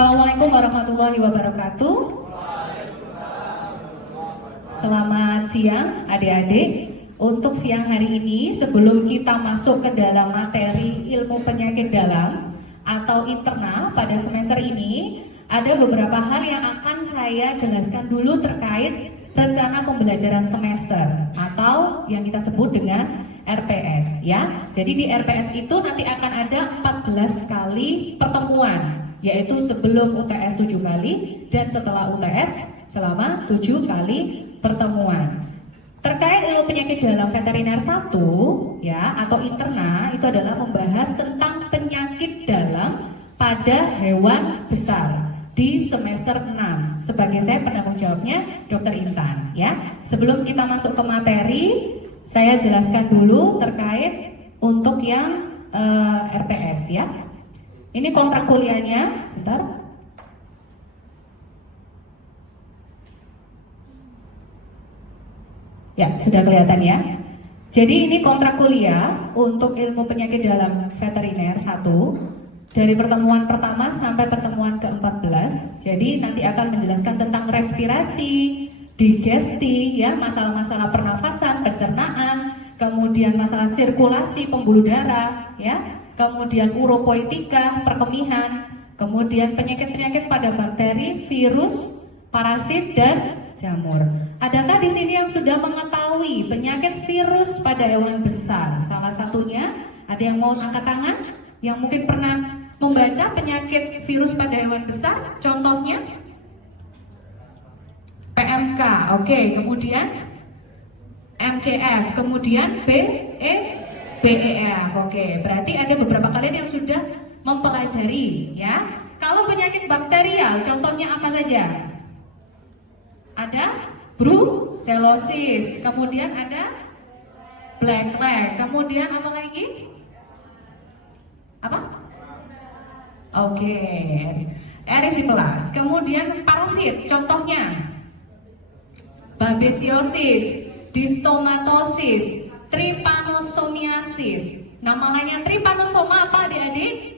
Assalamualaikum warahmatullahi wabarakatuh. Selamat siang adik-adik. Untuk siang hari ini, sebelum kita masuk ke dalam materi ilmu penyakit dalam atau internal pada semester ini, ada beberapa hal yang akan saya jelaskan dulu terkait rencana pembelajaran semester atau yang kita sebut dengan RPS ya. Jadi di RPS itu nanti akan ada 14 kali pertemuan, yaitu sebelum UTS 7 kali dan setelah UTS selama 7 kali pertemuan. Terkait ilmu penyakit dalam veteriner 1 ya atau interna, itu adalah membahas tentang penyakit dalam pada hewan besar di semester 6. Sebagai saya penanggung jawabnya Dr. Intan ya. Sebelum kita masuk ke materi, saya jelaskan dulu terkait untuk yang RPS ya. Ini kontrak kuliahnya, sebentar. Ya, sudah kelihatan ya. Jadi ini kontrak kuliah untuk ilmu penyakit dalam veteriner 1 dari pertemuan pertama sampai pertemuan ke-14. Jadi nanti akan menjelaskan tentang respirasi, digesti, ya, masalah-masalah pernafasan, pencernaan, kemudian masalah sirkulasi pembuluh darah, ya, kemudian uropoetika, perkemihan, kemudian penyakit-penyakit pada bakteri, virus, parasit, dan jamur. Adakah di sini yang sudah mengetahui penyakit virus pada hewan besar? Salah satunya, ada yang mau angkat tangan? Yang mungkin pernah membaca penyakit virus pada hewan besar? Contohnya PMK, oke. Kemudian MCF, kemudian BEF, oke. Berarti ada beberapa kalian yang sudah mempelajari, ya. Kalau penyakit bakterial, contohnya apa saja? Ada brucellosis, kemudian ada black leg, kemudian apa lagi? Apa? Oke, erysipelas, kemudian parasit, contohnya babesiosis, distomatosis, trypanosomiasis. Nama lainnya trypanosoma apa adik-adik?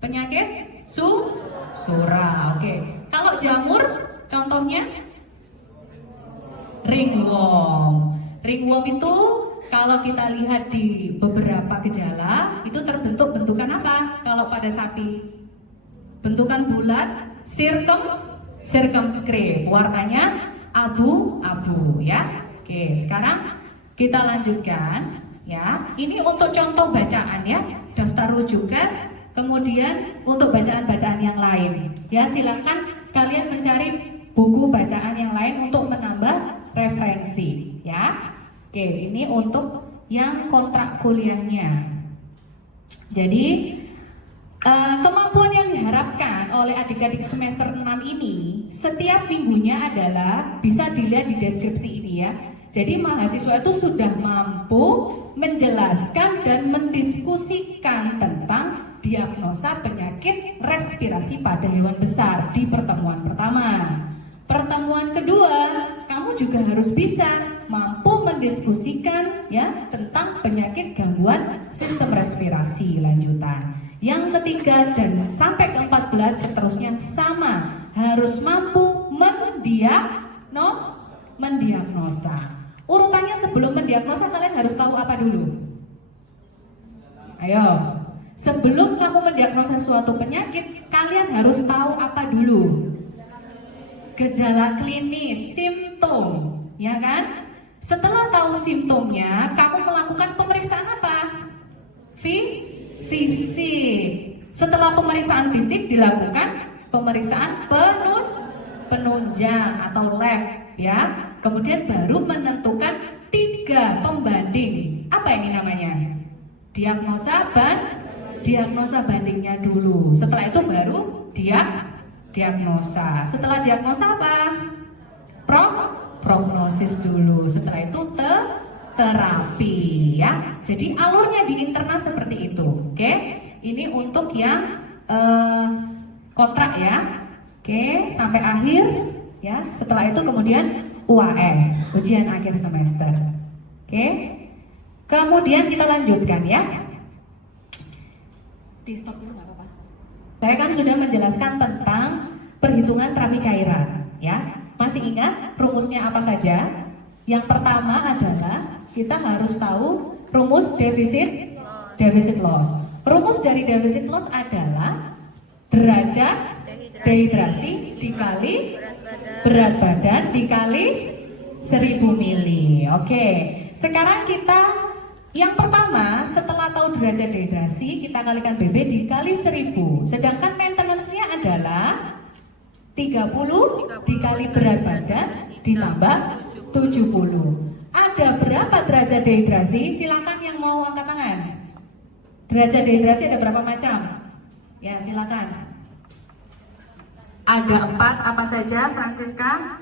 Penyakit surah. Oke. Kalau jamur, contohnya ringworm. Ringworm itu kalau kita lihat di beberapa gejala itu terbentuk bentukan apa? Kalau pada sapi bentukan bulat, circumscribe, warnanya abu-abu ya. Oke, sekarang kita lanjutkan ya. Ini untuk contoh bacaan ya, daftar rujukan. Kemudian untuk bacaan-bacaan yang lain ya, silakan kalian mencari buku bacaan yang lain untuk menambah referensi ya. Oke, ini untuk yang kontrak kuliahnya. Jadi kemampuan yang diharapkan oleh adik-adik semester 6 ini setiap minggunya adalah bisa dilihat di deskripsi ini ya. Jadi mahasiswa itu sudah mampu menjelaskan dan mendiskusikan tentang diagnosa penyakit respirasi pada hewan besar di pertemuan pertama. Pertemuan kedua, kamu juga harus bisa mampu mendiskusikan ya tentang penyakit gangguan sistem respirasi lanjutan. Yang ketiga dan sampai ke-14 seterusnya sama, harus mampu mendiagnosa. Urutannya sebelum mendiagnosa kalian harus tahu apa dulu? Ayo, sebelum kamu mendiagnosa suatu penyakit, kalian harus tahu apa dulu? Gejala klinis, simptom, ya kan? Setelah tahu simptomnya, kamu melakukan pemeriksaan apa? Fisik. Setelah pemeriksaan fisik dilakukan pemeriksaan penunjang atau lab, ya. Kemudian baru menentukan 3 pembanding. Apa ini namanya? Diagnosa bandingnya dulu. Setelah itu baru diagnosa. Setelah diagnosa apa? Prognosis dulu. Setelah itu terapi ya. Jadi alurnya di internal seperti itu. Oke. Ini untuk yang kontrak ya. Oke, sampai akhir ya. Setelah itu kemudian UAS, ujian akhir semester. Oke. Kemudian kita lanjutkan ya. Di stop dulu nggak apa-apa. Saya kan sudah menjelaskan tentang perhitungan terapi cairan, ya. Masih ingat rumusnya apa saja? Yang pertama adalah kita harus tahu rumus defisit loss. Rumus dari defisit loss adalah derajat dehidrasi dikali berat badan dikali 1000 mili. Oke, sekarang kita yang pertama, setelah tahu derajat dehidrasi, kita kalikan BB dikali 1000. Sedangkan maintenance-nya adalah 30 dikali berat badan ditambah 70. Ada berapa derajat dehidrasi? Silakan yang mau angkat tangan. Derajat dehidrasi ada berapa macam? Ya, silakan. Ada 4, apa saja, Francisca?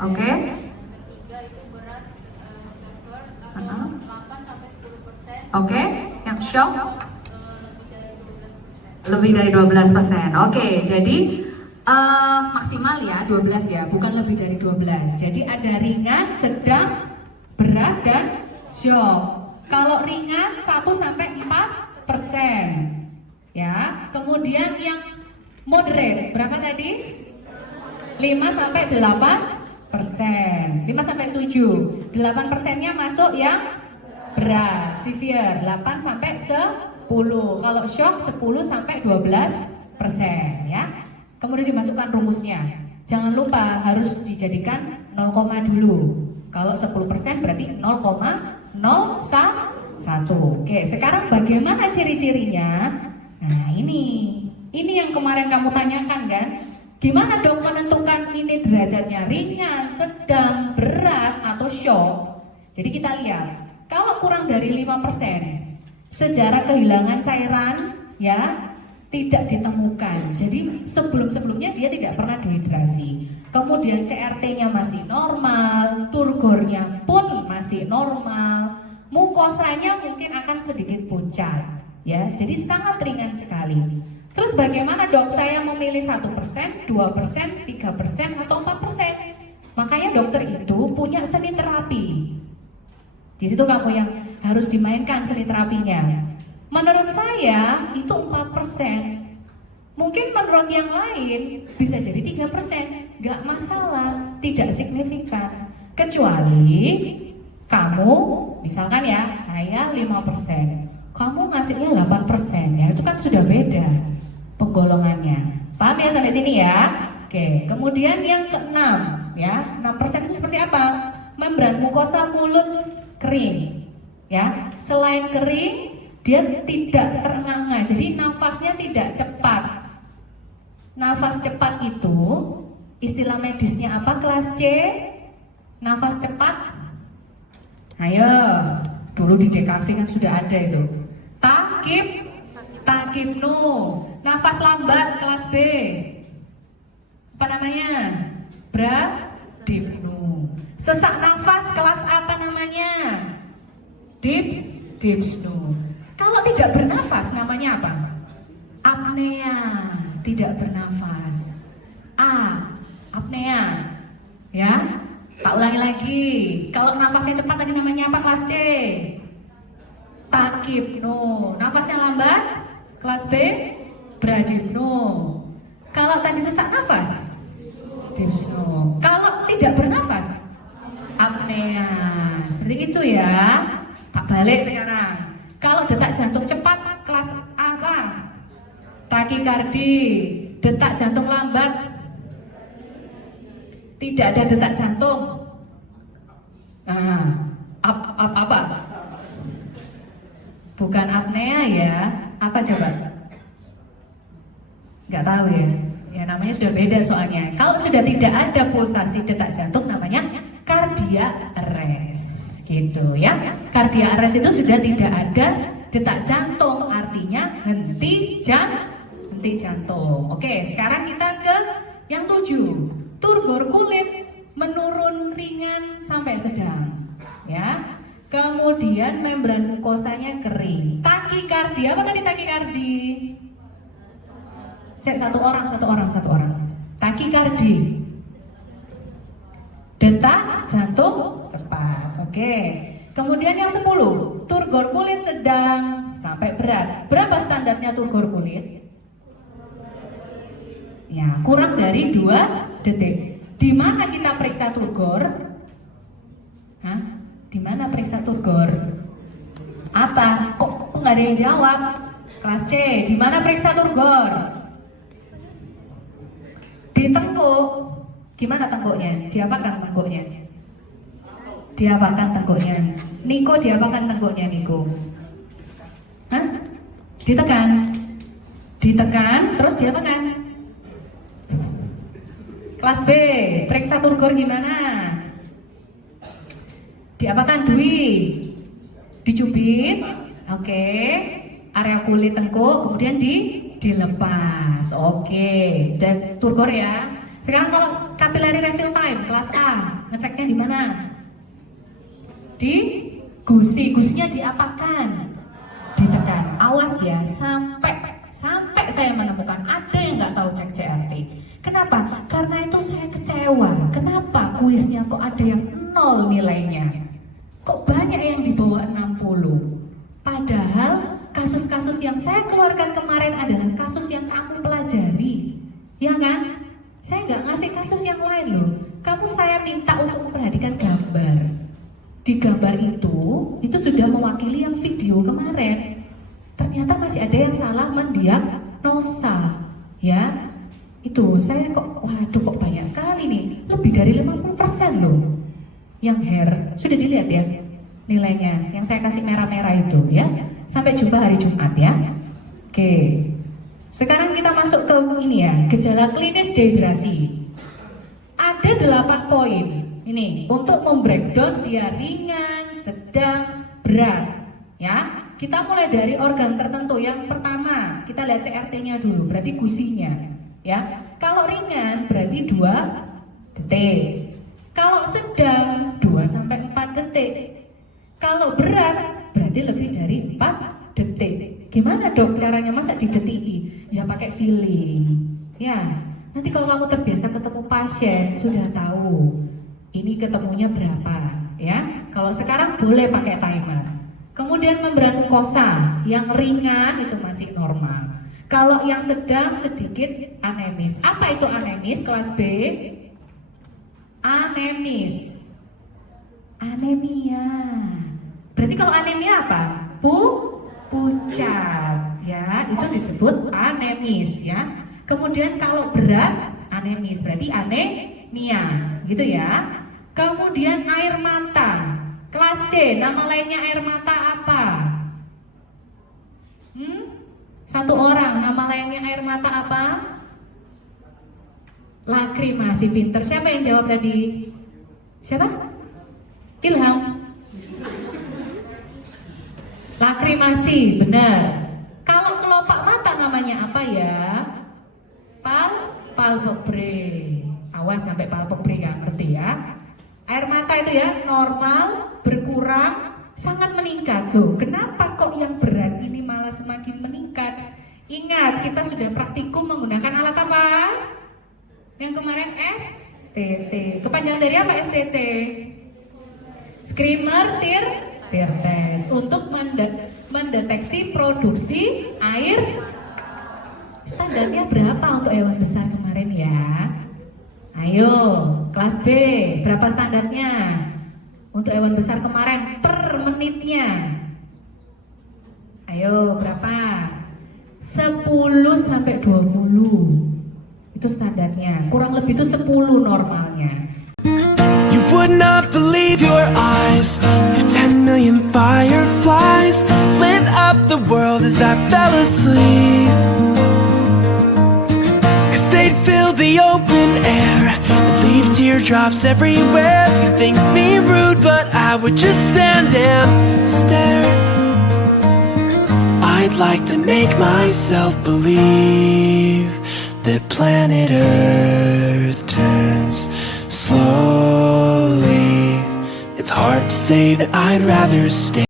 Oke. Oke, yang shock lebih dari 12%. Oke, jadi maksimal ya 12 ya, bukan lebih dari 12. Jadi ada ringan, sedang, berat dan shock. Kalau ringan 1 sampai 4%. Ya, kemudian yang moderate berapa tadi? 5 sampai 8%. 5 sampai 7. 8%-nya masuk yang berat, severe. 8 sampai 10. Kalau shock 10 sampai 12%, ya. Kemudian dimasukkan rumusnya. Jangan lupa harus dijadikan 0, dulu. Kalau 10% berarti 0,01. Oke, sekarang bagaimana ciri-cirinya? Nah, ini yang kemarin kamu tanyakan kan? Gimana dong menentukan ini derajatnya ringan, sedang, berat, atau shock? Jadi kita lihat, kalau kurang dari 5%, sejarah kehilangan cairan ya tidak ditemukan. Jadi sebelum-sebelumnya dia tidak pernah dehidrasi. Kemudian CRT-nya masih normal, turgornya pun masih normal, mukosanya mungkin akan sedikit pucat, ya. Jadi sangat ringan sekali. Terus bagaimana dok, saya memilih 1%, 2%, 3%, atau 4%? Makanya dokter itu punya seni terapi. Di situ kamu yang harus dimainkan seni terapinya. Menurut saya itu 4%. Mungkin menurut yang lain bisa jadi 3%. Gak masalah, tidak signifikan. Kecuali kamu, misalkan ya, saya 5%. Kamu ngasihnya 8%, ya itu kan sudah beda penggolongannya. Paham ya sampai sini ya? Oke, kemudian yang ke-6 ya, 6% itu seperti apa? Membran mukosa mulut kering. Ya, selain kering, dia tidak terengah-engah. Jadi nafasnya tidak cepat. Nafas cepat itu istilah medisnya apa? Kelas C. Nafas cepat. Ayo, dulu di DKV kan sudah ada itu. Takipnu. Nafas lambat kelas B. Apa namanya? Bradipnu. Sesak nafas kelas apa namanya? Dipsnu. Kalau tidak bernafas namanya apa? Apnea, tidak bernafas. Apnea. Ya. Tak ulangi lagi. Kalau nafasnya cepat tadi namanya apa kelas C? Takipnu. Nafasnya lambat kelas B? Bradipnu. Kalau tadi sesak nafas? Dipsnu. Kalau tidak bernafas? Apnea. Seperti itu ya. Tak balik sekarang. Kalau detak jantung cepat kelas apa? Takikardi. Detak jantung lambat? Tidak ada detak jantung. Apa? Bukan apnea ya. Apa coba? Nggak tahu ya. Ya namanya sudah beda soalnya. Kalau sudah tidak ada pulsasi detak jantung namanya cardiac arrest. Gitu ya. Cardiac arrest itu sudah tidak ada detak jantung, artinya henti jantung. Oke, sekarang kita ke yang 7. Turgor kulit menurun ringan sampai sedang. Ya. Kemudian membran mukosanya kering. Takikardi, apa tadi takikardi? Satu orang. Takikardi. Detak jantung cepat. Oke. Kemudian yang 10, turgor kulit sedang sampai berat. Berapa standarnya turgor kulit? Ya, kurang dari 2 detik. Di mana kita periksa turgor? Hah? Di mana periksa turgor? Apa? Kok nggak ada yang jawab? Kelas C, di mana periksa turgor? Di tengkuk. Gimana tengkuknya? Diapakan tengkuknya? Diapakan tengkuknya? Niko, diapakan tengkuknya Niko? Hah? Ditekan. Ditekan, terus diapakan? Kelas B, periksa turgor gimana? Diapakan Dwi? Dicubit, oke. Area kulit tengkuk, kemudian dilepas, oke. Dan turgor ya. Sekarang kalau capillary refill time, kelas A, ngeceknya di mana? Di gusi, gusinya diapakan? Ditekan. Awas ya, sampai saya menemukan ada yang nggak tahu cek CRT. Kenapa? Karena itu saya kecewa. Kenapa kuisnya kok ada yang 0 nilainya? Kok banyak yang di bawah 60? Padahal kasus-kasus yang saya keluarkan kemarin adalah kasus yang kamu pelajari. Ya kan? Saya nggak ngasih kasus yang lain loh. Kamu saya minta untuk memperhatikan gambar. Di gambar itu sudah mewakili yang video kemarin. Ternyata masih ada yang salah mendiagnosa. Ya, itu saya kok, waduh kok banyak sekali nih. Lebih dari 50% loh. Yang hair, sudah dilihat ya nilainya. Yang saya kasih merah-merah itu ya. Sampai jumpa hari Jumat ya. Oke. Sekarang kita masuk ke ini ya, gejala klinis dehidrasi. Ada 8 poin. Ini untuk membreakdown dia ringan, sedang, berat. Ya, kita mulai dari organ tertentu. Yang pertama, kita lihat CRT-nya dulu, berarti gusinya. Ya, kalau ringan berarti 2 detik. Kalau sedang 2 sampai 4 detik. Kalau berat berarti lebih dari 4 detik. Gimana dok caranya, masa didetiki? Ya pakai feeling. Ya, nanti kalau kamu terbiasa ketemu pasien sudah tahu ini ketemunya berapa, ya. Kalau sekarang boleh pakai timer. Kemudian membran mukosa yang ringan itu masih normal. Kalau yang sedang sedikit anemis. Apa itu anemis kelas B? Anemis. Anemia. Berarti kalau anemia apa? Pucat, ya. Itu disebut anemis, ya. Kemudian kalau berat anemis berarti anemia, gitu ya. Kemudian air mata. Kelas C, nama lainnya air mata apa? Satu orang, nama lainnya air mata apa? Lakrimasi, pinter. Siapa yang jawab tadi? Siapa? Ilham. Lakrimasi, benar. Kalau kelopak mata namanya apa ya? Palpebre. Awas sampai palpebre gak ngerti ya. Air mata itu ya normal, berkurang, sangat meningkat. Loh, kenapa kok yang berat ini malah semakin meningkat? Ingat, kita sudah praktikum menggunakan alat apa? Yang kemarin STT. Kepanjangan dari apa STT? Screamer tear test untuk mendeteksi produksi air. Standarnya berapa untuk hewan besar kemarin ya? Ayo, kelas B, berapa standarnya? Untuk hewan besar kemarin per menitnya. Ayo, berapa? 10 sampai 20. Itu standarnya. Kurang lebih itu 10 normalnya. You would not believe your eyes if 10 million fireflies lit up the world as I fell asleep. 'Cause they'd fill the open air and leave teardrops everywhere. You think me rude, but I would just stand and stare. I'd like to make myself believe that planet Earth turns slowly. It's hard to say that I'd rather stay